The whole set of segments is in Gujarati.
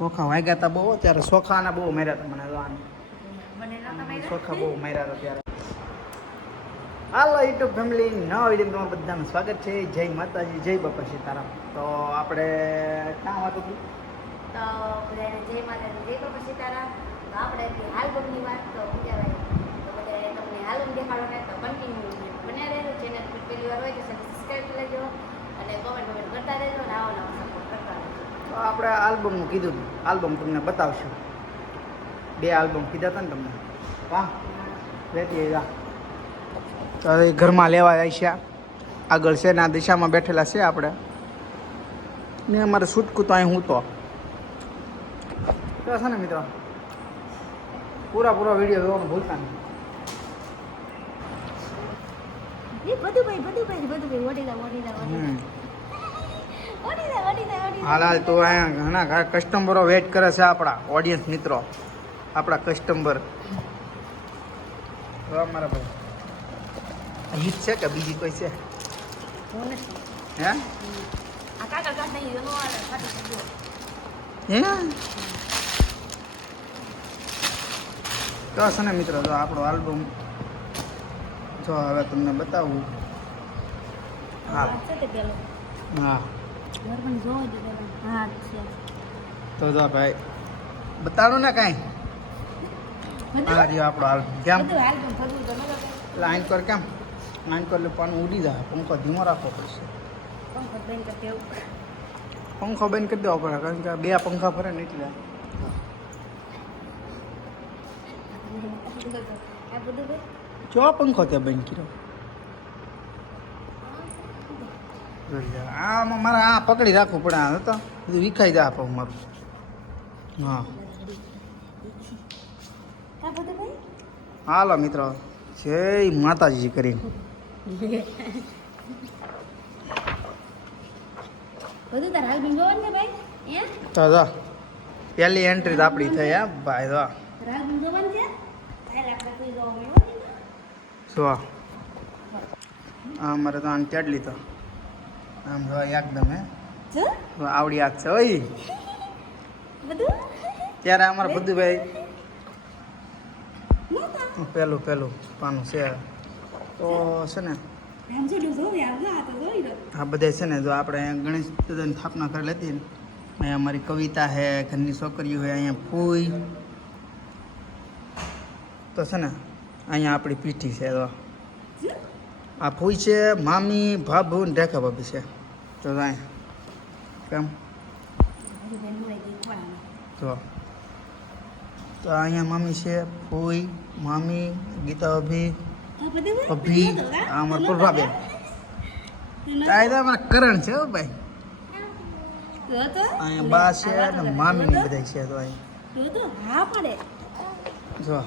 સોખા વાગ્યા હતા બહુ ત્યારે સોખાના બહુ માર્યા હતા મને માર્યા? સોખા બહુ માર્યા હતા ત્યારે હાલો યુટ્યુબ ફેમિલી નવા વીડિયો તમારું બધાનું સ્વાગત છે. જય માતાજી જય બાપા સીતારામ. તો આપણે ક્યાં વાત હતી? તો બધાને જય માતાજી જય બાપા સીતારામ. તો આપણે આલ્બમની વાત તો કહેવાય? તો બધા તમને આલ્બમ દેખાડો ને તો કન્ટિન્યુ બન્યા રહેજો. જેને પહેલી વાર હોય તો સબસ્ક્રાઈબ કરી લેજો અને કોમેન્ટ કોમેન્ટ કરતા રહેજો અને આવો નવો સપોર્ટ તો આપણે આલ્બમનું કીધું હતું આલ્બમ તમને બતાવશું. બે આલ્બમ કીધા હતા ને તમને. હા લેતી તો હવે ઘરમાં લેવા જાય છે આગળ છે ને આ દિશામાં બેઠેલા છે આપણે. ને અમારે છૂટકું તો અહીં હું તો. છે ને મિત્રો પૂરા પૂરા વીડિયો જોવાનું ભૂલતા નહીં. એ બધું ભાઈ બધું ભાઈ બધું ભાઈ ઓડી જા ઓડી હાલ હાલ તો અહીંયા ઘણા કસ્ટમરો વેઇટ કરે છે આપણા ઓડિયન્સ મિત્રો. આપણા કસ્ટમર અમારા ભાઈ. હિટ છે કે બીજી કોઈ છે? હું? તો છે ને મિત્રો જો આપણો આલ્બમ જો હવે તમને બતાવું. હા હા. તો જો ભાઈ બતાડો ને કાંઈ. હા જો આપણો હાલ. કેમ? આઈન કર કેમ? આઈન કર એટલે પાનું ઉડી જાય. પંખો ધીમો રાખવો પડશે. પંખો બેન બંધ કરી દેવો. પડે કારણ કે બે પંખા ફરે ને એટલે. જો પંખો ત્યાં બંધ કર્યો? આમાં મારે આ પકડી રાખવું પડે આ તો બધું વિખાઈ જાય પગ મારું. હા. હાલો મિત્રો. જય માતાજી કરીને. બધું તાર આલ્બમ જોવાનું ને ભાઈ? તો જો. પહેલી એન્ટ્રી તો આપણી થઈ હે ભાઈ તો છે? મળ્યો જો આ. અમારે તો આને ચડલી તો આમ જો એકદમ હે આવડી હાથ છે ઓય. બધું? ત્યારે અમારે બધું ભાઈ. પેલું પેલું પાનું છે. તો છે ને આ બધા છે ને જો આપણે ગણેશ દાદાની સ્થાપના કરેલી હતી ને અહીંયા અમારી કવિતા છે ઘરની છોકરીઓ છે અહીંયા ફૂઈ તો છે ને અહીંયા આપણી પીઠી છે તો આ ફૂઈ છે મામી ભાભુ ને રેખા ભાભી છે. તો અહીંયા કેમ જો તો અહીંયા મામી છે ફૂઈ મામી ગીતા અભી અભી? આ અમારા પ્રભાબેન તો અમારા કરણ છે ભાઈ? અહીંયા બા છે અને મામી ને બધા છે તો અહીંયા નહોતો? હા પડે જો?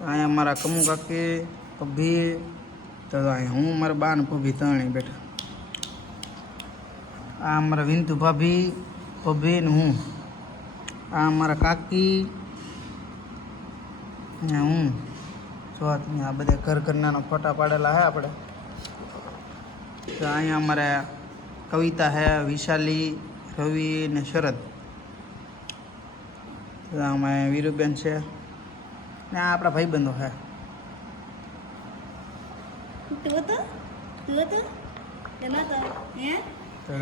અહીંયા મારા કમુ કાકી પભી તો હું, મારા બાન ને ત્રણે બેઠા. આ મારા વિંતુ ભાભી પભી ને હું. આ મારા કાકી ને હું. જો આ બધા ઘર ઘરનાનો ફોટા પાડેલા હે આપણે. તો અહીંયા અમારે કવિતા હે, વિશાલી, રવિ ને શરદ. આમાં વીરુબેન છે. ને આ આપણા ભાઈબંધો છે તું તું હે?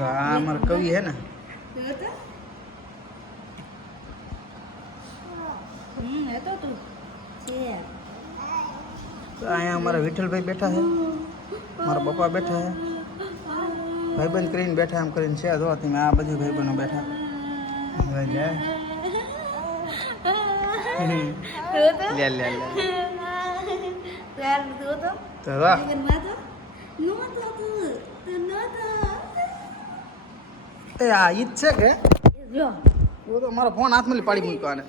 આ અમાર કવિ હે ને. તું હતો? હમ હતો તું. છે. તો અહીંયા અમારા વિઠ્ઠલભાઈ બેઠા છે. મારા પપ્પા બેઠા છે. ભાઈબંધ કરીને બેઠા એમ કરીને છે. જો તમે આ બધી ભાઈબંધો બેઠા. લે. લે લે લે. જો નહોતો એ આ ઈદ છે કે? જો. તો મારો ફોન હાથમાં પાડી મૂક્યો આને. આ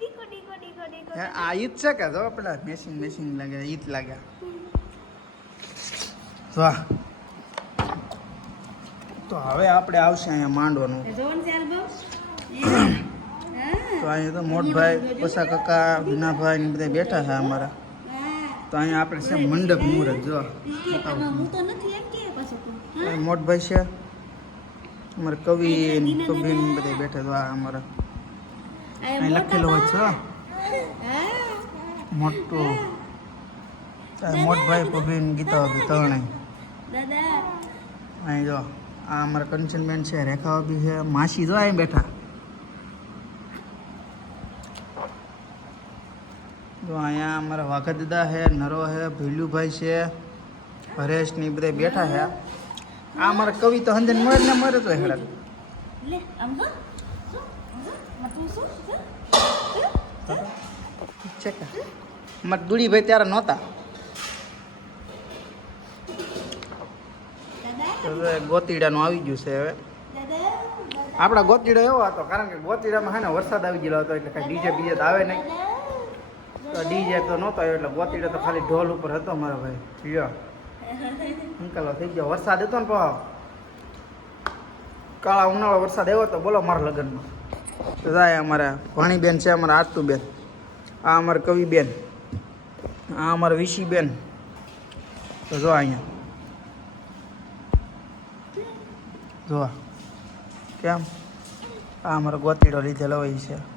ઈ ડીકો ડીકો હે આ ઈદ છે કે? જો પેલા મેસિંગ મેસિંગ લાગે ઈદ લાગ્યા વાહ તો હવે આપણે આવશે અહીંયા માંડવાનું. તો અહીંયા તો મોટભાઈ પોસા કાકા ભીનાભાઈ ને બધા બેઠા છે અમારા. તો અહીંયા આપણે છે મંડપ મુહૂર્ત જો. મોટભાઈ છે. અમારે કવિ કવિ બધા બેઠા તો આ અમારા. અહીં લખેલું હોય છે મોટું. મોટભાઈ પભીન ગીતા ભાભી ત્રણેય. અહીં જો આ અમારા કંચનબેન છે રેખા બી છે. માસી જો અહીં બેઠા. જો અહીંયા અમારા વાઘા દાદા છે નરો છે ભીલુભાઈ છે હરેશ ને બધા બેઠા છે. આ અમારા કવિ તો હંજન મળે ને મળે તો હેડા. તું? છે. કે અમારા દુડીભાઈ ત્યારે નહોતા. તો ગોતીડાનું આવી ગયું છે હવે. આપણા ગોતીડો એવો હતો કારણ કે ગોતીડામાં હે ને વરસાદ આવી ગયેલો હતો એટલે કઈ ડીજે બીજે તો આવે નહીં. ડીજે તો નહોતો એટલે ગોતીડો તો ખાલી ઢોલ ઉપર હતો મારો ભાઈ. લ્યો. અંકલો થઈ ગયો. વરસાદ હતો ને પાવ કાળા ઉનાળો વરસાદ આવ્યો તો બોલો મારા લગ્નમાં. જાય અમારા ભાણીબેન છે, અમારા આરતુબેન. આ અમારા કવિબેન. આ અમારા વિશીબેન. તો જો અહીંયા. જો. કેમ? આ અમારો ગોતીડો લીધેલો હોય છે.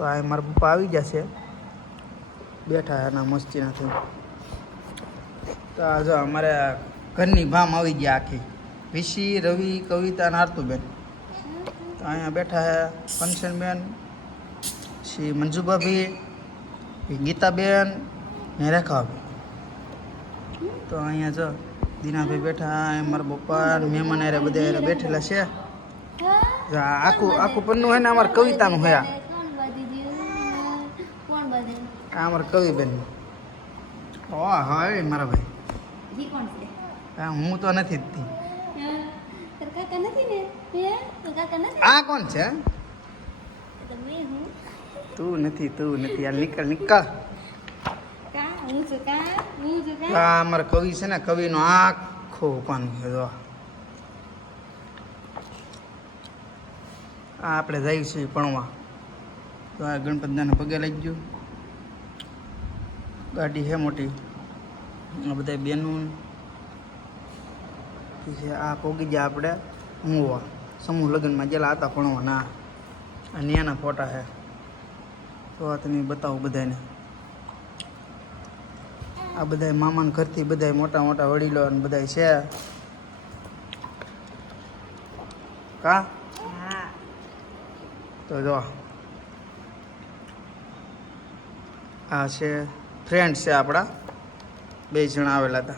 તો આ મારા પપ્પા આવી જશે. બેઠા એના મસ્તીનાથી. તો આ જો અમારે ઘરની ભામ આવી ગયા આખી. વિશી રવિ, કવિતા અને આરતુબેન. તો અહીંયા બેઠા હે કંચનબેન શ્રી મંજુભાભી, ગીતાબેન ને રેખાભાઈ. તો અહીંયા જો દીનાભાઈ બેઠા અહીં મારા પપ્પા મહેમાન હારે બધા બેઠેલા છે. આખું આખું પન્નું હોય ને અમારે કવિતાનું હે આ કોણ બાંધી દીધું કોણ બાંધે આ અમારા કવિબેન ઓ હા એ મારા ભાઈ. હા તો નથી જ તી. તાર કાકા નથી ને? હે? તાર કાકા નથી? આ કોણ છે? તો તું નથી તું નથી. આ નીકળ નીકળ. આ અમારા કવિ છે ને કવિનો આખો પાનું છે જો. આ આપણે જઈશું ભણવા. તો આ ગણપતિના પગે લાગી ગયું. ગાડી છે મોટી. આ બધા બેનું પછી આ પોગી ગયા આપણે મૂવા. સમૂહ લગ્નમાં ગયેલા હતા ભણવા ના આ ન્યાના ફોટા છે. તો આ તમે બતાવું બધાને આ બધા મામાના ઘરથી બધા મોટા મોટા વડીલો અને બધા છે. કા? તો જો. આ છે ફ્રેન્ડ છે આપણા. બે જણા આવેલા હતા.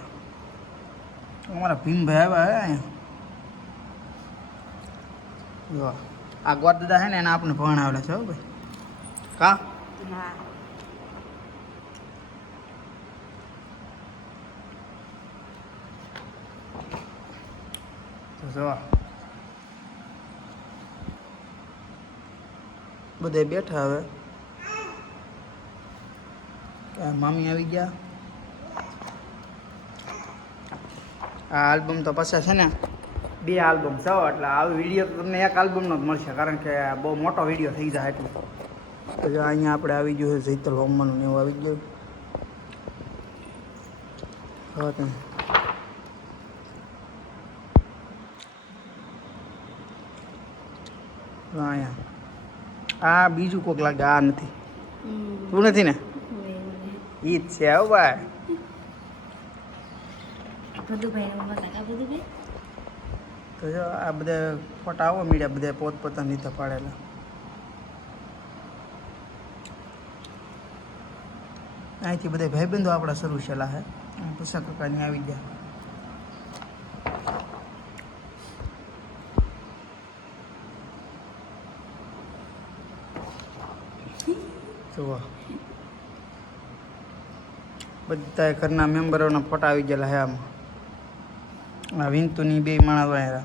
અમારા ભીમભાઈ આવ્યા હે અહીંયા. આ ગોર દાદા છે ને, એને આપણે ભણાવેલા છે ભાઈ. કા? જો. બધે બેઠા હવે. મામી આવી ગયા. આ આલ્બમ તો પાછા છે ને બે આલ્બમ છે એટલે આ વીડિયો તો તમને એક આલ્બમનો જ મળશે કારણ કે બહુ મોટો વીડિયો થઈ જાય એટલું. તો જો અહીંયા આપણે આવી ગયું છે જૈતલ હોમવાનું એવું આવી ગયું. હવે તમે અહીંયા. આ બીજું કોક લાગે આ નથી. તું નથી ને? ઈ જ છે હો ભાઈ. તો જો આ બધા ફોટા આવો મીડિયા બધા પોતપોતાની રીતે પાડેલા. અહીંથી બધા ભાઈબંધો આપણા શરૂ છેલા હે પુષા કાકાની આવી ગયા જુઓ બધા ઘરના મેમ્બરોના ફોટા આવી ગયેલા હે આમાં. આ વિંતુની બે માણસ વાળા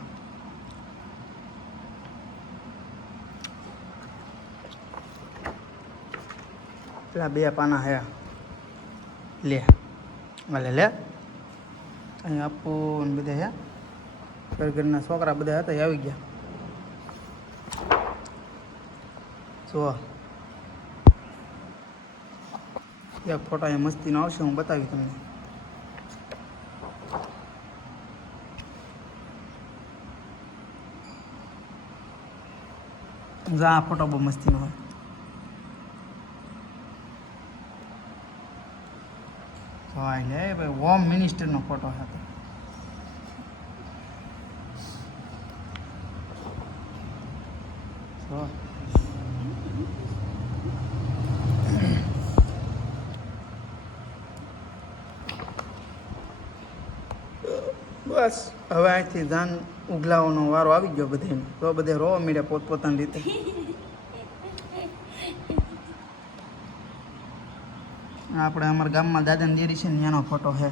પેલા બે પાના હે લે. ભલે લે અહીં ને બધા હે. ઘર ઘરના છોકરા બધા હતા આવી ગયા. જુઓ. એક ફોટો એ મસ્તીનો આવશે, હું બતાવી તમને. જા ફોટો બહુ મસ્તીનો હોય. હા એટલે ભાઈ હોમ મિનિસ્ટરનો ફોટો હતો તો. બસ હવે અહીંથી ધાન ઉગલાવાનો વારો આવી ગયો બધાને તો બધે રોવા મળ્યા પોતપોતાની રીતે. આપણે અમારા ગામમાં દાદાની દેરી છે ને ત્યાંનો ફોટો છે.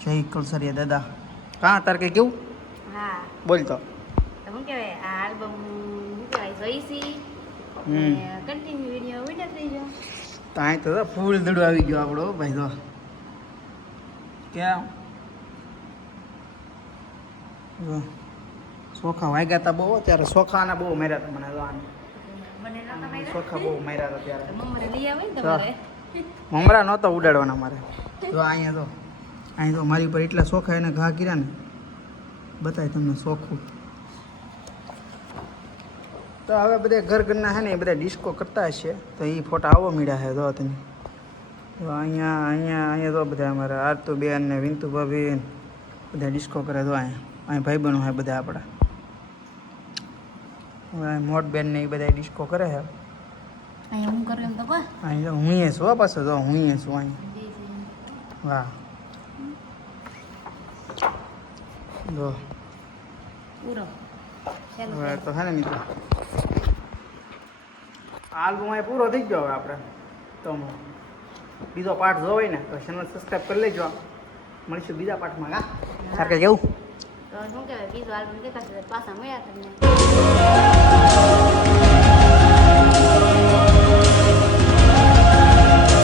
જય કલસરિયા દાદા. કાં તાર કે કેવું? હા. બોલ તો. શું કહેવાય આ આલ્બમ શું કહેવાય. કન્ટિન્યુ વીડિયો વીડિયો થઈ ગયો. તો અહીં તો ફૂલ દડો આવી ગયો આપણો ભાઈ તો ક્યાં જો સોખા વાગ્યા હતા બહુ ત્યારે સોખાના બહુ માર્યા હતા મને માર્યા? સોખા બહુ માર્યા હતા ત્યારે મમરા નહોતો ઉડાડવાના મારે. જો અહીંયા તો અહીં તો મારી ઉપર એટલા સોખા એને ઘા કર્યા ને બતાય તમને સોખું. તો હવે બધા ઘર ઘરના છે ને એ બધા ડિસ્કો કરતા હશે તો એ ફોટા આવો મળ્યા છે જો તમે. તો અહીંયા અહીંયા અહીંયા તો બધા અમારા આરતુ બેન ને વિંતુ ભાભી બધા ડિસ્કો કરે તો અહીંયા. અહીં ભાઈ બહેનો છે બધા આપણા. હવે મોટ બેન ને એ બધા ડિસ્કો કરે છે. હું હું છું પાછો તો હું છું અહીં. વાહ. જો. પૂરો. તો હે ને મિત્રો. આલ્બમ અહીં પૂરો થઈ ગયો હવે આપણે. તો બીજો પાર્ટ જોવાય ને તો ચેનલ સબસ્ક્રાઈબ કરી લેજો. મળીશું બીજા પાર્ટમાં કા સરકે કેવું? તો શું કહેવાય બીજો આલ્બમ દેખાશે તો પાછા મળ્યા તમને